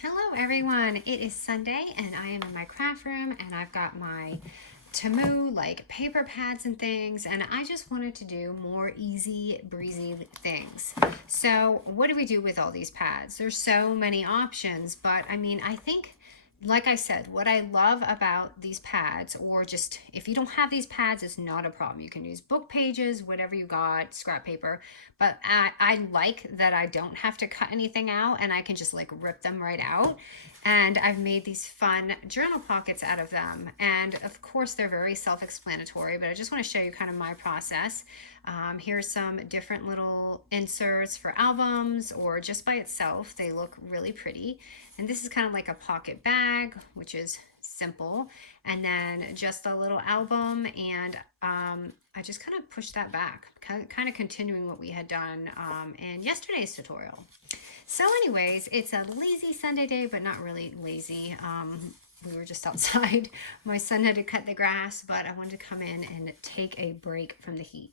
Hello everyone, it is Sunday and I am in my craft room and I've got my Temu like paper pads and things, and I just wanted to do more easy breezy things. So what do we do with all these pads? There's so many options, but I mean, I think like I said, what I love about these pads, or just if you don't have these pads, it's not a problem. You can use book pages, whatever you got, scrap paper. But I like that I don't have to cut anything out and I can just like rip them right out. And I've made these fun journal pockets out of them. And of course, they're very self-explanatory, but I just want to show you kind of my process. Here's some different little inserts for albums or just by itself. They look really pretty. And this is kind of like a pocket bag, which is simple. And then just a little album, and I just kind of pushed that back, kind of continuing what we had done in yesterday's tutorial. So anyways, it's a lazy Sunday day, but not really lazy. We were just outside. My son had to cut the grass, but I wanted to come in and take a break from the heat.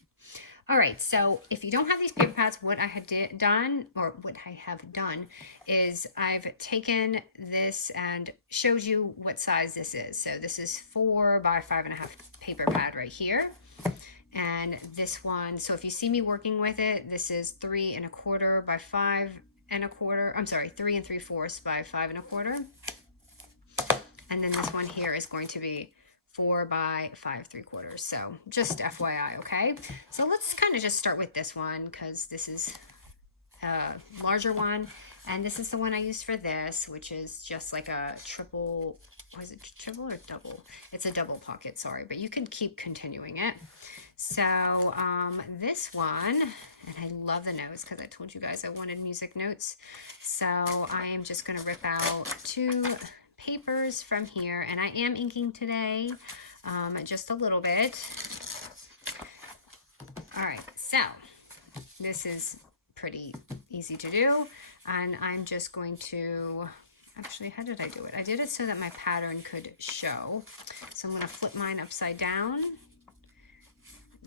All right, so if you don't have these paper pads, what I have done is I've taken this and showed you what size this is. So this is 4 by 5.5 paper pad right here. And this one, so if you see me working with it, this is 3 1/4 by 5 1/4. I'm sorry, 3 3/4 by 5 1/4. And then this one here is going to be 4 by 5 3/4. So just FYI, okay? So let's kind of just start with this one because this is a larger one. And this is the one I used for this, which is just like a triple, was it triple or double? It's a double pocket, sorry, but you can keep continuing it. So this one, and I love the notes because I told you guys I wanted music notes. So I am just going to rip out 2 papers from here, and I am inking today, just a little bit. All right, so this is pretty easy to do, and I'm just going to, actually, how did I do it? I did it so that my pattern could show. So I'm going to flip mine upside down,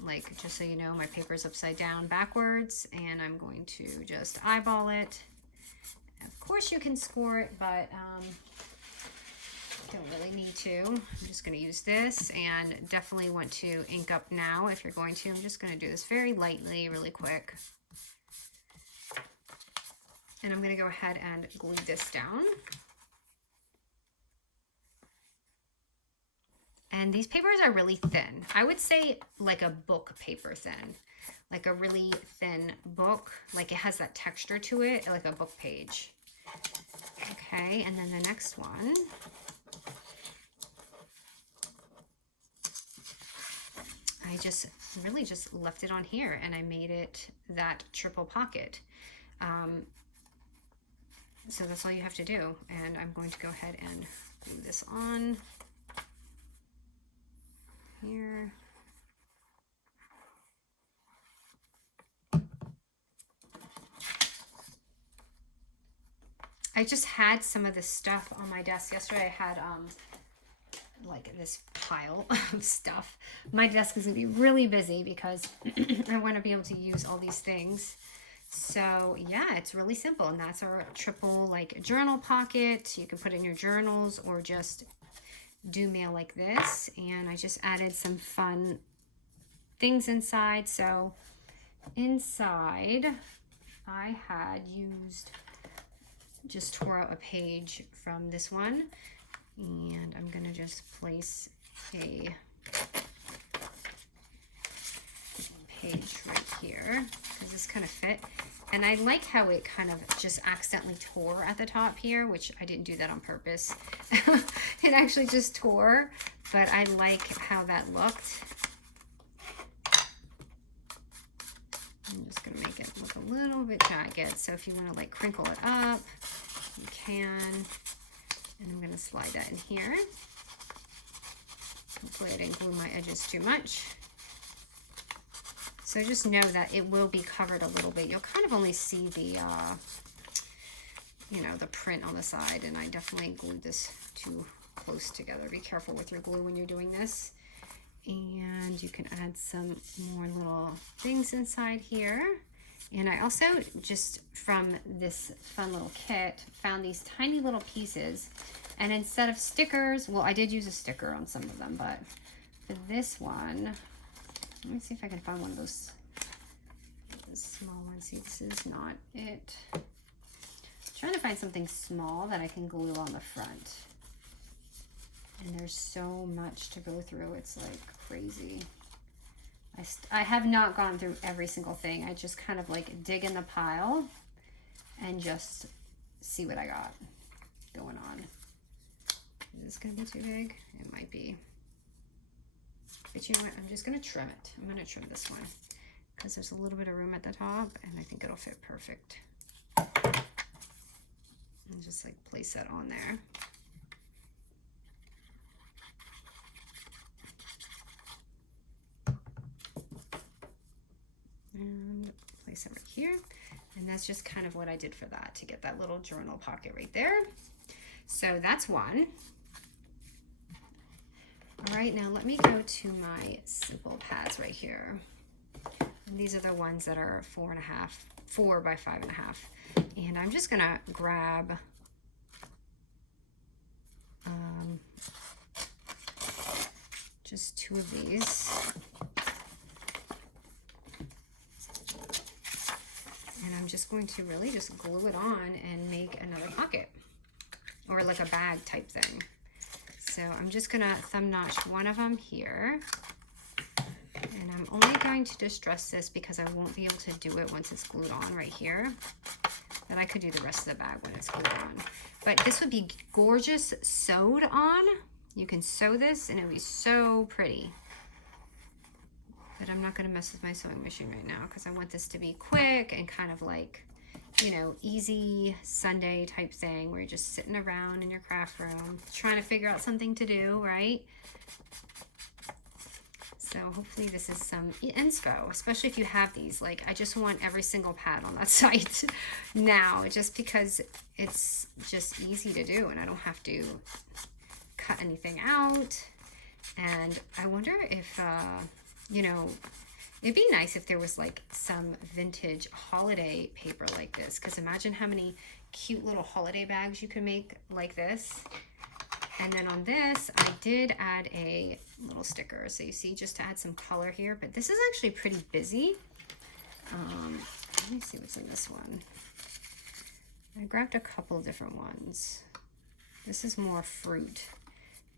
like, just so you know, my paper is upside down backwards, and I'm going to just eyeball it. Of course you can score it, but don't really need to. I'm just going to use this, and definitely want to ink up now if you're going to. I'm just going to do this very lightly, really quick. And I'm going to go ahead and glue this down. And these papers are really thin. I would say like a book paper thin. Like a really thin book. Like it has that texture to it, like a book page. Okay, and then the next one. I just really just left it on here and I made it that triple pocket. So that's all you have to do. And I'm going to go ahead and glue this on here. I just had some of this stuff on my desk yesterday. I had like this pile of stuff. My desk is gonna be really busy because I want to be able to use all these things. So yeah, it's really simple, and that's our triple like journal pocket. You can put in your journals or just do mail like this. And I just added some fun things inside. So inside I had used, just tore out a page from this one, and I'm gonna just place a page right here because this kind of fit. And I like how it kind of just accidentally tore at the top here, which I didn't do that on purpose. It actually just tore, but I like how that looked. I'm just gonna make it look a little bit jagged. So if you want to like crinkle it up, you can. And I'm gonna slide that in here. Hopefully I didn't glue my edges too much. So just know that it will be covered a little bit. You'll kind of only see the, you know, the print on the side, and I definitely glued this too close together. Be careful with your glue when you're doing this. And you can add some more little things inside here. And I also, just from this fun little kit, found these tiny little pieces. And instead of stickers, well, I did use a sticker on some of them, but for this one, let me see if I can find one of those small ones. See, this is not it. I'm trying to find something small that I can glue on the front. And there's so much to go through. It's like crazy. I have not gone through every single thing. I just kind of like dig in the pile and just see what I got going on. Is this gonna be too big? It might be. But you know what? I'm just gonna trim it. I'm gonna trim this one because there's a little bit of room at the top and I think it'll fit perfect. And just like place that on there. And place it right here. And that's just kind of what I did for that, to get that little journal pocket right there. So that's one. All right, now let me go to my simple pads right here. And these are the ones that are 4 by 5.5. And I'm just gonna grab just 2 of these. And I'm just going to really just glue it on and make another pocket, or like a bag type thing. So I'm just gonna thumb notch one of them here. And I'm only going to distress this because I won't be able to do it once it's glued on right here. Then I could do the rest of the bag when it's glued on. But this would be gorgeous sewed on. You can sew this and it would be so pretty. But I'm not gonna mess with my sewing machine right now because I want this to be quick and kind of like, you know, easy Sunday type thing where you're just sitting around in your craft room trying to figure out something to do, right? So hopefully this is some inspo, especially if you have these. Like, I just want every single pad on that site now, just because it's just easy to do and I don't have to cut anything out. And I wonder if, you know, it'd be nice if there was like some vintage holiday paper like this, because imagine how many cute little holiday bags you could make like this. And then on this, I did add a little sticker. So you see, just to add some color here, but this is actually pretty busy. Let me see what's in this one. I grabbed a couple of different ones. This is more fruit,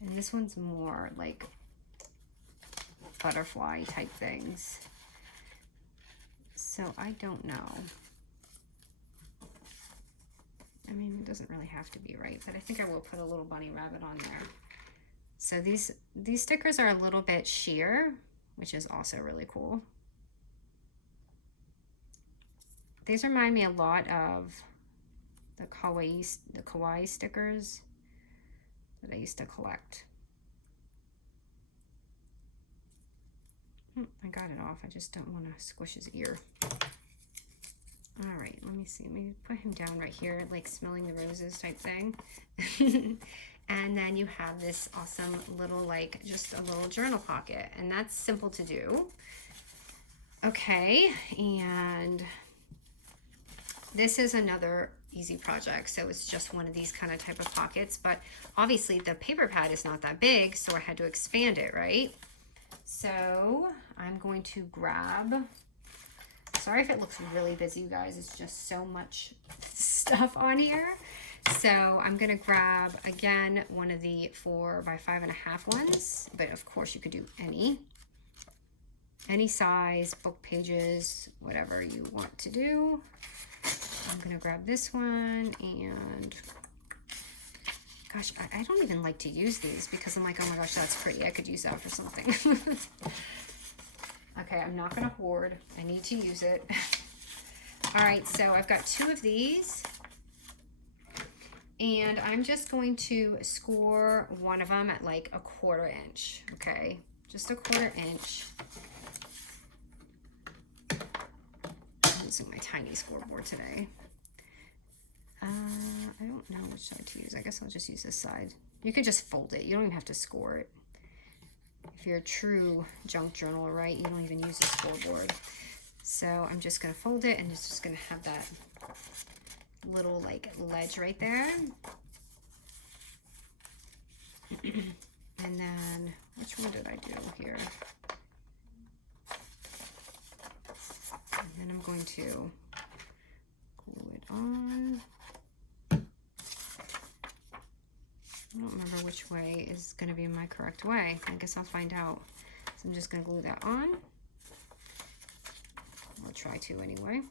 and this one's more like butterfly type things. So I don't know. I mean, it doesn't really have to be, right? But I think I will put a little bunny rabbit on there. So these stickers are a little bit sheer, which is also really cool. These remind me a lot of the kawaii stickers that I used to collect. I got it off. I just don't want to squish his ear. All right, let me see. Let me put him down right here, like smelling the roses type thing. And then you have this awesome little, like, just a little journal pocket. And that's simple to do. Okay, and this is another easy project. So it's just one of these kind of type of pockets. But obviously the paper pad is not that big, so I had to expand it, right? So I'm going to grab... Sorry if it looks really busy, you guys. It's just so much stuff on here. So I'm gonna grab, again, one of the 4 by 5.5 ones, but of course you could do any size, book pages, whatever you want to do. I'm gonna grab this one, and gosh, I don't even like to use these because I'm like, oh my gosh, that's pretty. I could use that for something. Okay, I'm not gonna hoard. I need to use it. All right, so I've got 2 of these, and I'm just going to score one of them at like 1/4 inch, okay? Just 1/4 inch. I'm using my tiny scoreboard today. I don't know which side to use. I guess I'll just use this side. You can just fold it. You don't even have to score it. If you're a true junk journaler, right, you don't even use a scoreboard. So I'm just going to fold it, and it's just going to have that little like ledge right there. And then, which one did I do here? And then I'm going to glue it on. I don't remember which way is going to be my correct way. I guess I'll find out. So I'm just going to glue that on. I'll try to anyway.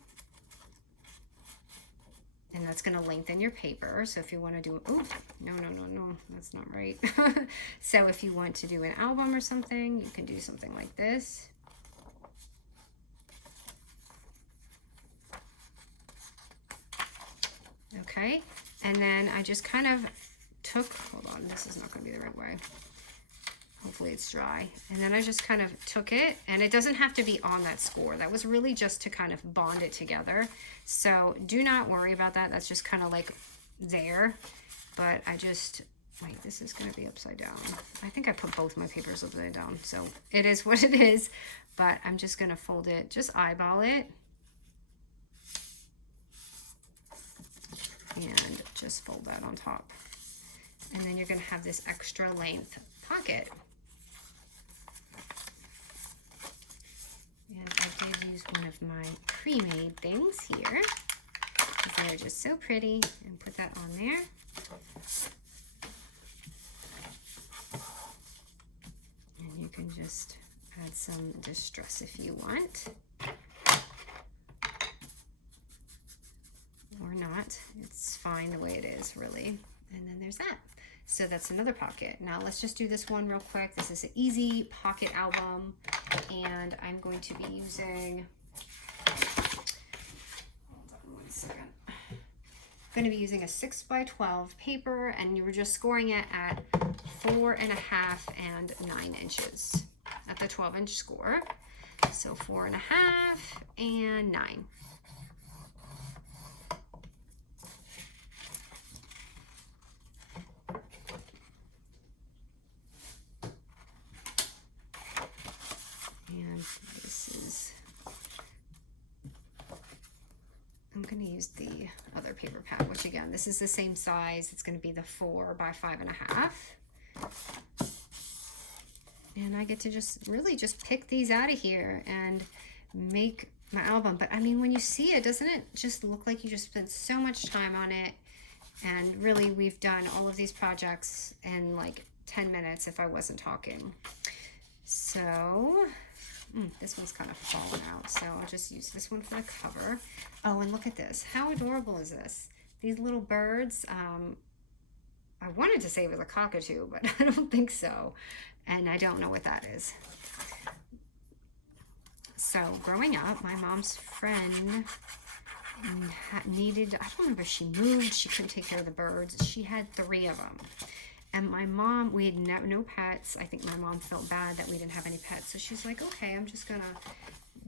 And that's going to lengthen your paper. So if you want to do, oh, no, that's not right. So if you want to do an album or something, you can do something like this. Okay, and then I just kind of took, hold on, this is not going to be the right way. Hopefully it's dry. And then I just kind of took it, and it doesn't have to be on that score. That was really just to kind of bond it together. So do not worry about that. That's just kind of like there. But I just, wait, this is going to be upside down. I think I put both my papers upside down. So it is what it is. But I'm just going to fold it, just eyeball it. And just fold that on top. And then you're going to have this extra length pocket. And I did use one of my pre-made things here, because they're just so pretty, and put that on there. And you can just add some distress if you want. Or not. It's fine the way it is, really. And then there's that. So that's another pocket. Now let's just do this one real quick. This is an easy pocket album, and I'm going to be using, hold on 1 second. I'm going to be using a 6x12 paper, and you were just scoring it at 4.5 and 9 inches at the 12-inch score. So 4.5 and 9. And this is, I'm going to use the other paper pad, which again, this is the same size. It's going to be the 4 by 5.5. And I get to just really just pick these out of here and make my album. But I mean, when you see it, doesn't it just look like you just spent so much time on it? And really, we've done all of these projects in like 10 minutes if I wasn't talking. So this one's kind of fallen out, so I'll just use this one for the cover. Oh, and look at this. How adorable is this? These little birds. I wanted to say it was a cockatoo, but I don't think so. And I don't know what that is. So growing up, my mom's friend needed, I don't remember if she moved, she couldn't take care of the birds. She had 3 of them. And my mom, we had no pets. I think my mom felt bad that we didn't have any pets. So she's like, okay, I'm just gonna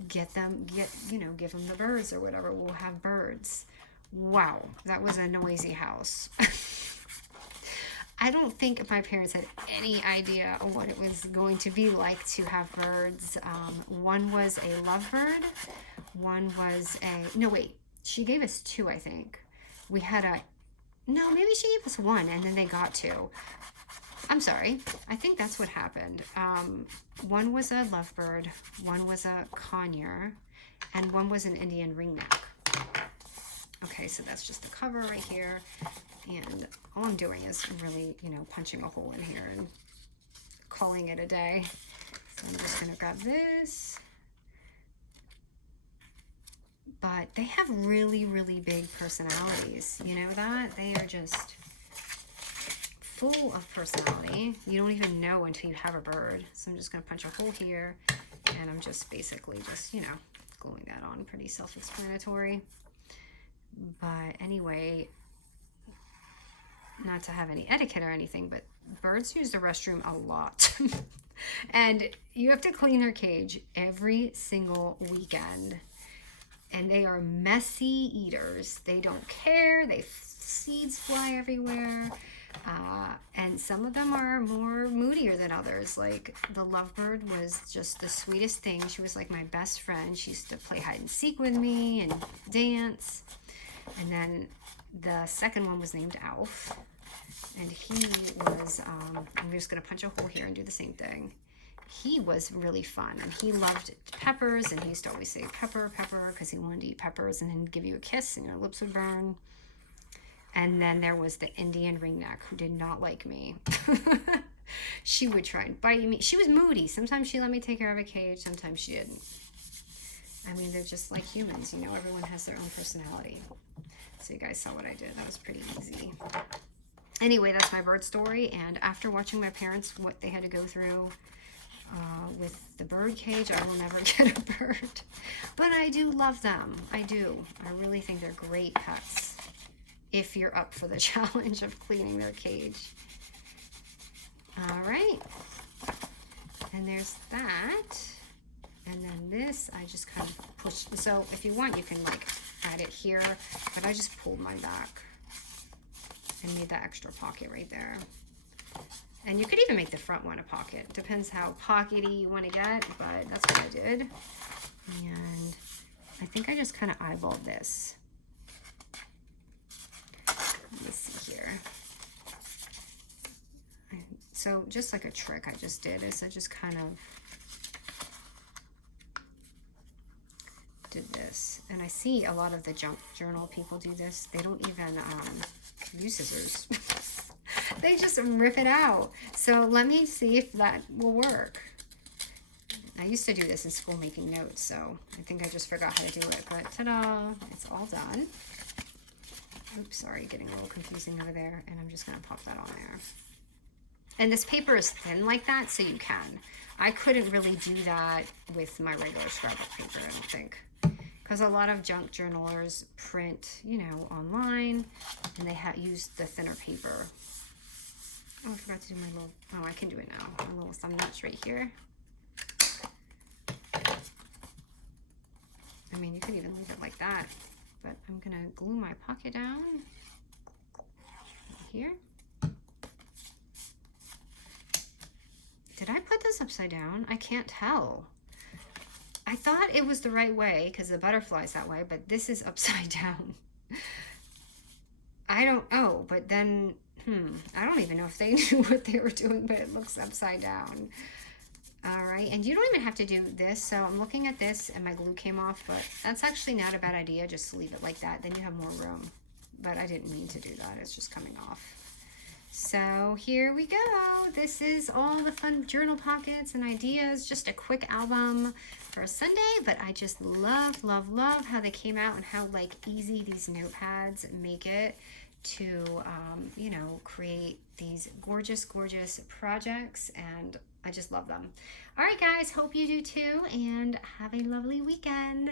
give them the birds or whatever. We'll have birds. Wow, that was a noisy house. I don't think my parents had any idea what it was going to be like to have birds. One was a lovebird. One was a, no wait, she gave us 2, I think. We had a, no, maybe she gave us 1 and then they got 2. I'm sorry. I think that's what happened. One was a lovebird, one was a conure, and one was an Indian ringneck. Okay, so that's just the cover right here. And all I'm doing is really, punching a hole in here and calling it a day. So I'm just going to grab this. But they have really, really big personalities. You know that? They are just full of personality. You don't even know until you have a bird. So I'm just going to punch a hole here. And I'm just basically just, gluing that on. Pretty self-explanatory. But anyway, not to have any etiquette or anything, but birds use the restroom a lot. And you have to clean their cage every single weekend. And they are messy eaters. They don't care. Seeds fly everywhere. And some of them are more moodier than others. Like the lovebird was just the sweetest thing. She was like my best friend. She used to play hide and seek with me and dance. And then the second one was named Alf. And he was, I'm just going to punch a hole here and do the same thing. He was really fun, and he loved peppers, and he used to always say pepper, pepper, because he wanted to eat peppers, and then give you a kiss and your lips would burn. And then there was the Indian ringneck, who did not like me. She would try and bite me. She was moody. Sometimes she let me take her out of a cage, sometimes she didn't. I mean, they're just like humans, you know, everyone has their own personality. So you guys saw what I did. That was pretty easy. Anyway, that's my bird story, and after watching my parents, what they had to go through with the bird cage, I will never get a bird. But I do love them. I do. I really think they're great pets if you're up for the challenge of cleaning their cage. All right. And there's that. And then this, I just kind of push. So if you want, you can like add it here. But I just pulled mine back and made that extra pocket right there. And you could even make the front one a pocket. Depends how pockety you want to get, but that's what I did. And I think I just kind of eyeballed this. Let me see here. So just like a trick I just did is I just kind of did this. And I see a lot of the junk journal people do this. They don't even use scissors. They just rip it out. So let me see if that will work. I used to do this in school making notes, so I think I just forgot how to do it. But ta-da, it's all done. Oops, sorry, getting a little confusing over there. And I'm just gonna pop that on there. And this paper is thin like that, so you can. I couldn't really do that with my regular scrapbook paper, I don't think. Because a lot of junk journalers print, you know, online, and they use the thinner paper. Oh, I forgot to do my little, oh, I can do it now. My little thumb nuts right here. I mean, you could even leave it like that, but I'm gonna glue my pocket down here. Did I put this upside down? I can't tell. I thought it was the right way because the butterfly's that way, but this is upside down. I don't, oh, but then, I don't even know if they knew what they were doing, but it looks upside down. All right, and you don't even have to do this. So I'm looking at this and my glue came off, but that's actually not a bad idea. Just leave it like that. Then you have more room. But I didn't mean to do that. It's just coming off. So here we go. This is all the fun journal pockets and ideas. Just a quick album for a Sunday, but I just love, love, love how they came out and how like easy these notepads make it to, you know, create these gorgeous, gorgeous projects, and I just love them. All right, guys, hope you do too, and have a lovely weekend.